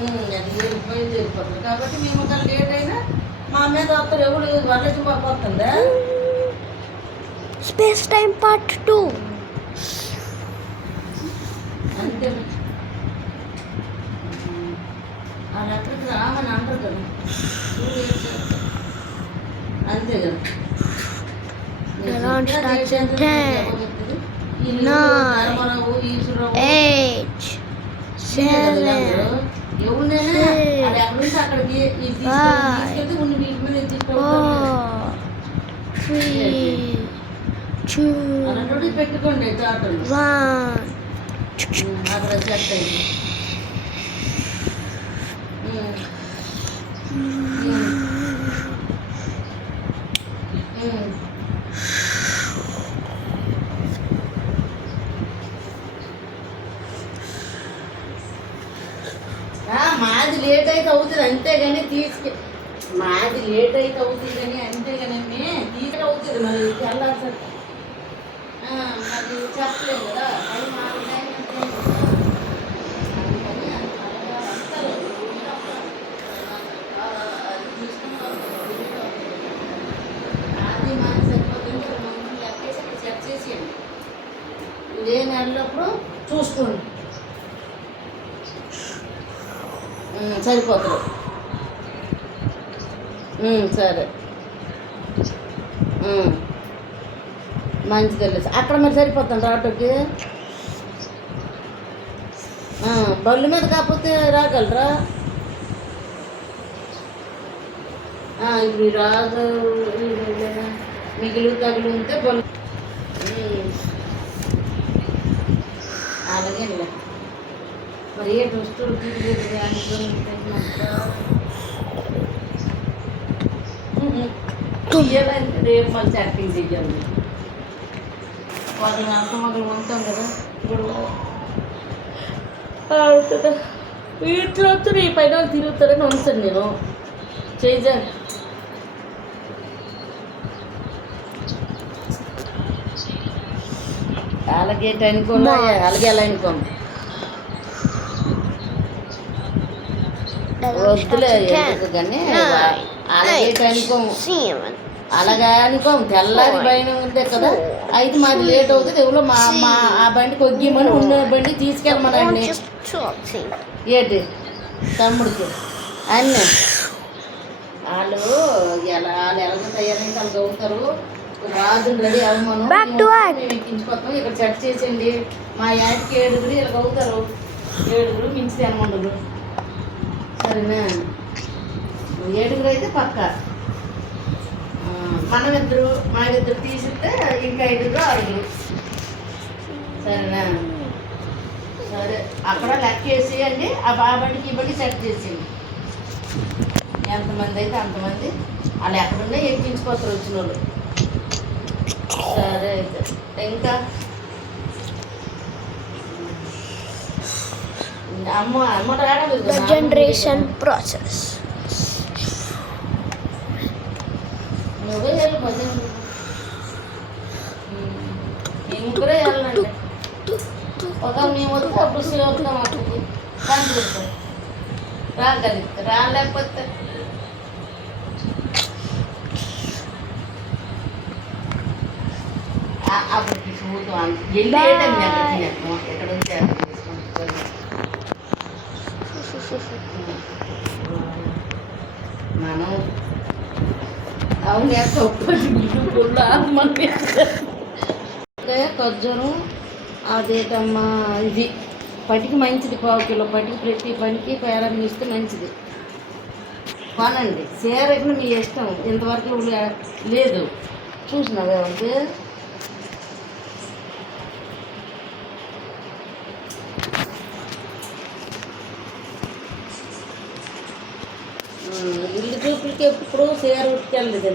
వెళ్ళిపోతుంది కాబట్టి మేము ఒక లేట్ అయినా మా మీద వస్తారు ఎవరు వరలక్ష్మి పాప వస్తుందా స్పేస్ టైం పార్ట్ 2 అంతే వాళ్ళు ఎక్కడికి రామని అంటారు కదా అంతే కదా Launch starts in 10, 9, 8, 7, 5, 4, 3, 2, పెట్టుకోండి చాటలు 1. అక్కడ సెట్ అయింది మాది లేట్ అయితే అవుతుంది అంతేగాని మాది లేట్ అయితే అవుతుంది కానీ అంతేగాని తీసుకు అవుతుంది మరి వెళ్ళాల్సి మరి చెప్పలేదు కదా అది మా అది మాది సరిపోతుంది లెక్కేసి అక్కడ సెట్ చేసేయండి ఇదే నెలలప్పుడు చూసుకోండి సరిపోతుంది సరే మంచిది వెళ్ళేసి అక్కడ మరి సరిపోతాను ఆటోకి బళ్ళు మీద కాకపోతే రాగలరా ఇప్పుడు రాదు మిగిలి తగిలి ఉంటే బళ్ళు అలాగే మరి ఏ వస్తువులు తీయాలంటే రేపు మళ్ళీ చాటింగ్ చెయ్యాలి వాళ్ళని అర్థమగలు ఉంటాం కదా ఇప్పుడు వీటిలో ఈ పైన వాళ్ళు తిరుగుతారని ఉంచాను నేను చేయాలి అలాగే అనుకోండి అలాగే అలా అనుకోండి వద్దులే కానీ అలాగే అనుకోము అలాగా అనుకోము తెల్లారి భయం ఉందే కదా అయితే మాది లేట్ అవుతుంది ఎవరో మా ఆ బండికి ఒగ్గిమని ఉన్న బండి తీసుకెళ్ళమనండి ఏంటి తమ్ముడికి అన్నీ వాళ్ళు ఎలాగో తయారైతే వాళ్ళు అవుతారు రాజు రెడీ అవ్వమను మేము ఎక్కించుకోస్తాం ఇక్కడ సెట్ చేసేయండి మా యాటికి 7 ఇలా అవుతారు 7 మించితే అనమండదు సరేనా 7 అయితే పక్క మాకిద్దరు తీసిస్తే ఇంకా 5 6 సరేనా సరే అక్కడ లెక్క వేసేయండి ఆ బండికి ఈ బండి సెట్ చేసేయండి ఎంతమంది అయితే అంతమంది వాళ్ళు ఎక్కడున్నా ఎక్కించుకోతారు వచ్చిన వాళ్ళు సరే అయితే ఇంకా అమ్మ జనరేషన్ ప్రాసెస్ నువ్వే వెళ్ళి భజన మీ ముగ్గురే వెళ్ళండి ఒక మేము వస్తే అప్పుడు వస్తాం అక్కడికి కనిపిస్తాం రాగలిగితే రాలేకపోతే అప్పటికి చూద్దాం వెళ్ళి ఎక్కడ నుంచి మనం అవును ఖర్జూరం అదేటమ్మా ఇది పటికి మంచిది 1/4 కిలో పటికి ప్రతి పనికి పేరం ఇస్తే మంచిది కొనండి సేరకులు మీ ఇష్టం ఇంతవరకు లేదు చూసినావే ఉంది ఇల్లు చూపులకి ఎప్పుడు సేర ఉట్టుకెళ్ళలేదు